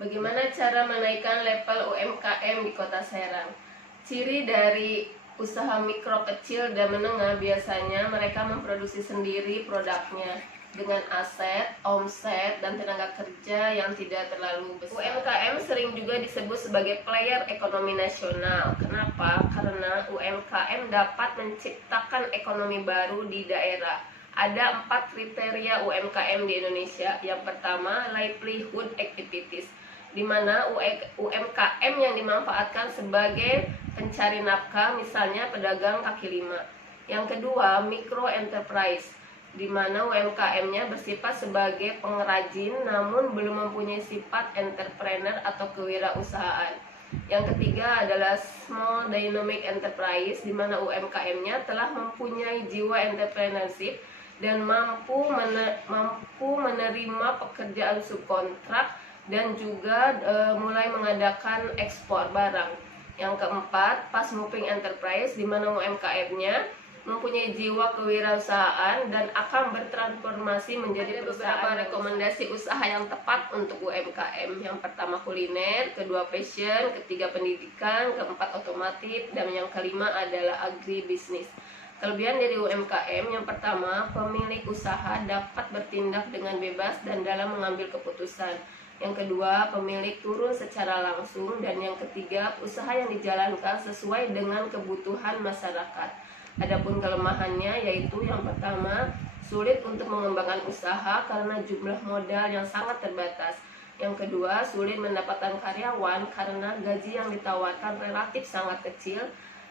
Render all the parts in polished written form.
Bagaimana cara menaikkan level UMKM di Kota Serang? Ciri dari usaha mikro, kecil, dan menengah biasanya mereka memproduksi sendiri produknya dengan aset, omset, dan tenaga kerja yang tidak terlalu besar. UMKM sering juga disebut sebagai player ekonomi nasional. Kenapa? Karena UMKM dapat menciptakan ekonomi baru di daerah. Ada 4 kriteria UMKM di Indonesia. Yang pertama, livelihood activities, di mana UMKM yang dimanfaatkan sebagai pencari nafkah, misalnya pedagang kaki lima. Yang kedua, micro enterprise, di mana UMKM-nya bersifat sebagai pengrajin namun belum mempunyai sifat entrepreneur atau kewirausahaan. Yang ketiga adalah small dynamic enterprise, di mana UMKM-nya telah mempunyai jiwa entrepreneurship dan mampu menerima pekerjaan subkontrak dan juga mulai mengadakan ekspor barang. Yang keempat, fast moving enterprise, di mana UMKM-nya mempunyai jiwa kewirausahaan dan akan bertransformasi menjadi perusahaan. Beberapa rekomendasi usaha yang tepat untuk UMKM. Yang pertama kuliner, kedua fashion, ketiga pendidikan, keempat otomotif, dan yang kelima adalah agribisnis. Kelebihan dari UMKM, yang pertama, pemilik usaha dapat bertindak dengan bebas dan dalam mengambil keputusan. Yang kedua, pemilik turun secara langsung. Dan yang ketiga, usaha yang dijalankan sesuai dengan kebutuhan masyarakat. Adapun kelemahannya yaitu yang pertama, sulit untuk mengembangkan usaha karena jumlah modal yang sangat terbatas. Yang kedua, sulit mendapatkan karyawan karena gaji yang ditawarkan relatif sangat kecil.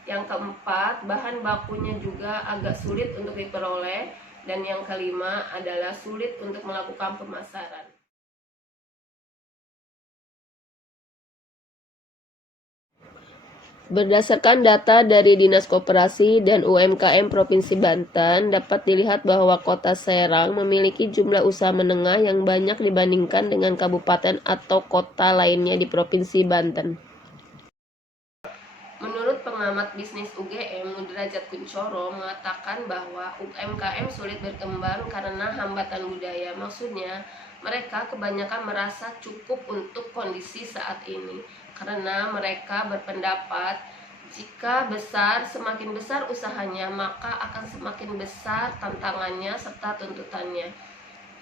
Yang keempat, bahan bakunya juga agak sulit untuk diperoleh. Dan yang kelima adalah sulit untuk melakukan pemasaran. Berdasarkan data dari Dinas Koperasi dan UMKM Provinsi Banten, dapat dilihat bahwa Kota Serang memiliki jumlah usaha menengah yang banyak dibandingkan dengan kabupaten atau kota lainnya di Provinsi Banten. Menurut pengamat bisnis UGM, Mudrajat Kuncoro, mengatakan bahwa UMKM sulit berkembang karena hambatan budaya. Maksudnya, mereka kebanyakan merasa cukup untuk kondisi saat ini, karena mereka berpendapat jika semakin besar usahanya, maka akan semakin besar tantangannya serta tuntutannya.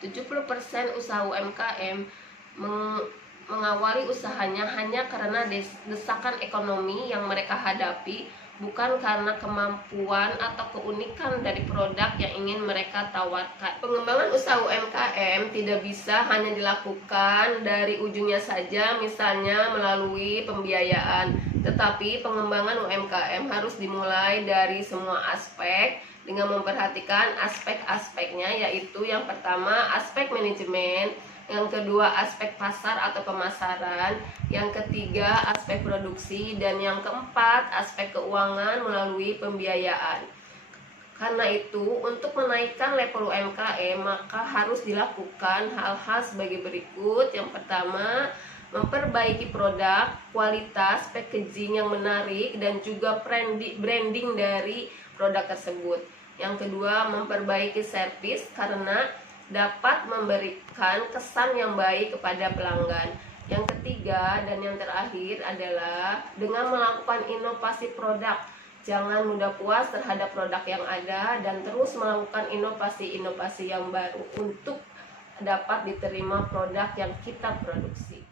70% usaha UMKM mengawali usahanya hanya karena desakan ekonomi yang mereka hadapi, bukan karena kemampuan atau keunikan dari produk yang ingin mereka tawarkan. Pengembangan usaha UMKM tidak bisa hanya dilakukan dari ujungnya saja, misalnya melalui pembiayaan, tetapi pengembangan UMKM harus dimulai dari semua aspek dengan memperhatikan aspek-aspeknya, yaitu yang pertama aspek manajemen, yang kedua aspek pasar atau pemasaran, yang ketiga aspek produksi, dan yang keempat aspek keuangan melalui pembiayaan. Karena itu, untuk menaikkan level UMKM maka harus dilakukan hal-hal sebagai berikut. Yang pertama, memperbaiki produk, kualitas, packaging yang menarik, dan juga branding dari produk tersebut. Yang kedua, memperbaiki servis karena dapat memberikan kesan yang baik kepada pelanggan. Yang ketiga dan yang terakhir adalah dengan melakukan inovasi produk. Jangan mudah puas terhadap produk yang ada dan terus melakukan inovasi-inovasi yang baru untuk dapat diterima produk yang kita produksi.